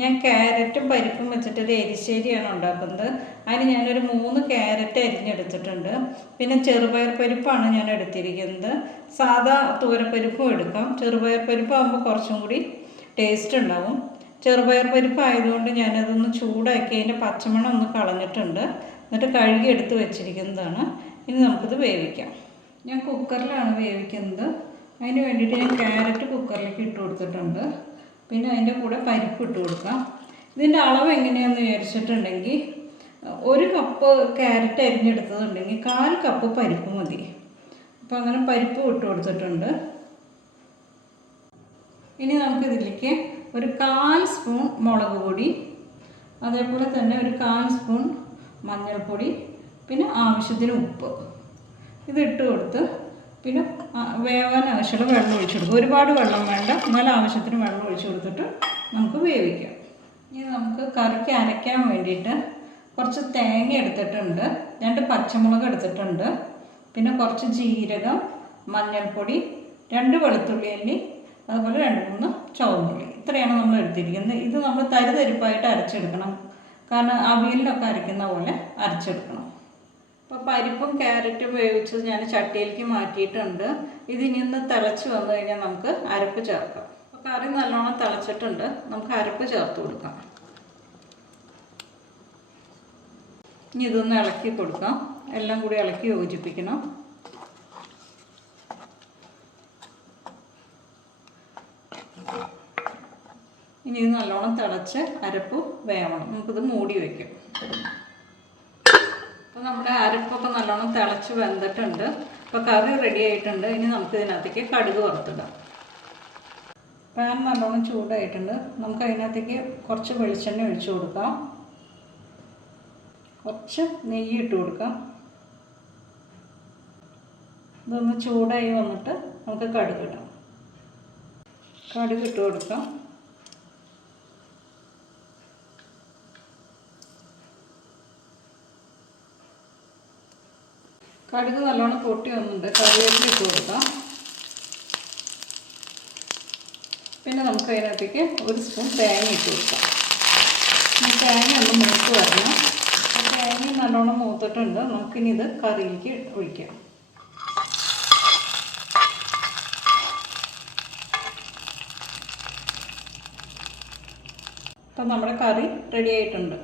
ഞാൻ ക്യാരറ്റും പരിപ്പും വെച്ചിട്ടൊരു എരിശ്ശേരിയാണ് ഉണ്ടാക്കുന്നത്. അതിന് ഞാനൊരു 3 ക്യാരറ്റ് അരിഞ്ഞെടുത്തിട്ടുണ്ട്. പിന്നെ ചെറുപയർ പരിപ്പാണ് ഞാൻ എടുത്തിരിക്കുന്നത്. സാധാ തൂരപ്പരിപ്പും എടുക്കാം. ചെറുപയർ പരിപ്പാകുമ്പോൾ കുറച്ചും കൂടി ടേസ്റ്റ് ഉണ്ടാവും. ചെറുപയർ പരിപ്പായതുകൊണ്ട് ഞാനതൊന്ന് ചൂടാക്കി അതിൻ്റെ പച്ചമണം ഒന്ന് കളഞ്ഞിട്ടുണ്ട്. എന്നിട്ട് കഴുകി എടുത്ത് വെച്ചിരിക്കുന്നതാണ്. ഇനി നമുക്കിത് വേവിക്കാം. ഞാൻ കുക്കറിലാണ് വേവിക്കുന്നത്. അതിന് വേണ്ടിയിട്ട് ഞാൻ ക്യാരറ്റ് കുക്കറിലേക്ക് ഇട്ട് കൊടുത്തിട്ടുണ്ട്. പിന്നെ അതിൻ്റെ കൂടെ പരിപ്പ് ഇട്ട് കൊടുക്കാം. ഇതിൻ്റെ അളവ് എങ്ങനെയാണെന്ന് വിചാരിച്ചിട്ടുണ്ടെങ്കിൽ 1 കപ്പ് ക്യാരറ്റ് അരിഞ്ഞെടുത്തതുണ്ടെങ്കിൽ 1/4 കപ്പ് പരിപ്പ് മതി. അപ്പോൾ അങ്ങനെ പരിപ്പ് ഇട്ട് കൊടുത്തിട്ടുണ്ട്. ഇനി നമുക്കിതിലേക്ക് ഒരു 1/4 സ്പൂൺ മുളക് പൊടി, അതേപോലെ തന്നെ ഒരു 1/4 സ്പൂൺ മഞ്ഞൾപ്പൊടി, പിന്നെ ആവശ്യത്തിന് ഉപ്പ് ഇതിട്ട് കൊടുത്ത് പിന്നെ വേവാൻ ആവശ്യമുള്ള വെള്ളം ഒഴിച്ചു കൊടുക്കും. ഒരുപാട് വെള്ളം വേണ്ട, എന്നാൽ ആവശ്യത്തിന് വെള്ളം ഒഴിച്ചു കൊടുത്തിട്ട് നമുക്ക് വേവിക്കാം. ഇനി നമുക്ക് കറിക്ക് അരയ്ക്കാൻ വേണ്ടിയിട്ട് കുറച്ച് തേങ്ങ എടുത്തിട്ടുണ്ട്, 2 പച്ചമുളക് എടുത്തിട്ടുണ്ട്, പിന്നെ കുറച്ച് ജീരകം, മഞ്ഞൾപ്പൊടി, 2 വെളുത്തുള്ളി അല്ലി, അതുപോലെ 2-3 ചുവന്നുള്ളി. ഇത്രയാണ് നമ്മൾ എടുത്തിരിക്കുന്നത്. ഇത് നമ്മൾ തരിതരിപ്പായിട്ട് അരച്ചെടുക്കണം, കാരണം അവിയലിനൊക്കെ അരയ്ക്കുന്ന പോലെ അരച്ചെടുക്കണം. അപ്പോൾ പരിപ്പും ക്യാരറ്റും വേവിച്ചത് ഞാൻ ചട്ടിയിലേക്ക് മാറ്റിയിട്ടുണ്ട്. ഇതിനി ഒന്ന് തിളച്ച് വന്നു കഴിഞ്ഞാൽ നമുക്ക് അരപ്പ് ചേർക്കാം. അപ്പോൾ കറി നല്ലോണം തിളച്ചിട്ടുണ്ട്, നമുക്ക് അരപ്പ് ചേർത്ത് കൊടുക്കാം. ഇനി ഇതൊന്ന് ഇളക്കി കൊടുക്കാം. എല്ലാം കൂടി ഇളക്കി യോജിപ്പിക്കണം. ഇനി ഇത് നല്ലോണം തിളച്ച് അരപ്പ് വേവണം. നമുക്കിത് മൂടി വയ്ക്കാം. അപ്പോൾ നമ്മുടെ അരപ്പൊക്കെ നല്ലോണം തിളച്ച് വെന്തിട്ടുണ്ട്. അപ്പോൾ കറി റെഡി ആയിട്ടുണ്ട്. ഇനി നമുക്ക് ഇതിനകത്തേക്ക് കടുക് വറുത്തിടാം. പാൻ നല്ലോണം ചൂടായിട്ടുണ്ട്. നമുക്ക് അതിനകത്തേക്ക് കുറച്ച് വെളിച്ചെണ്ണ ഒഴിച്ചു കൊടുക്കാം. കുറച്ച് നെയ്യ് ഇട്ട് കൊടുക്കാം. ഇതൊന്ന് ചൂടായി വന്നിട്ട് നമുക്ക് കടുക് ഇടാം. കടുക് ഇട്ട് കൊടുക്കാം. കടുക് നല്ലോണം പൊട്ടി വന്നിട്ടുണ്ട്. കറിവേപ്പില ഇട്ട് കൊടുക്കാം. പിന്നെ നമുക്ക് അതിനകത്തേക്ക് 1 സ്പൂൺ തേങ്ങ ഇട്ട് കൊടുക്കാം. തേങ്ങ ഒന്ന് മൂത്ത് വരണം. തേങ്ങ നല്ലോണം മൂത്തിട്ടുണ്ട്. നമുക്കിനി ഇത് കറിയിലേക്ക് ഒഴിക്കാം. അപ്പം നമ്മുടെ കറി റെഡി ആയിട്ടുണ്ട്.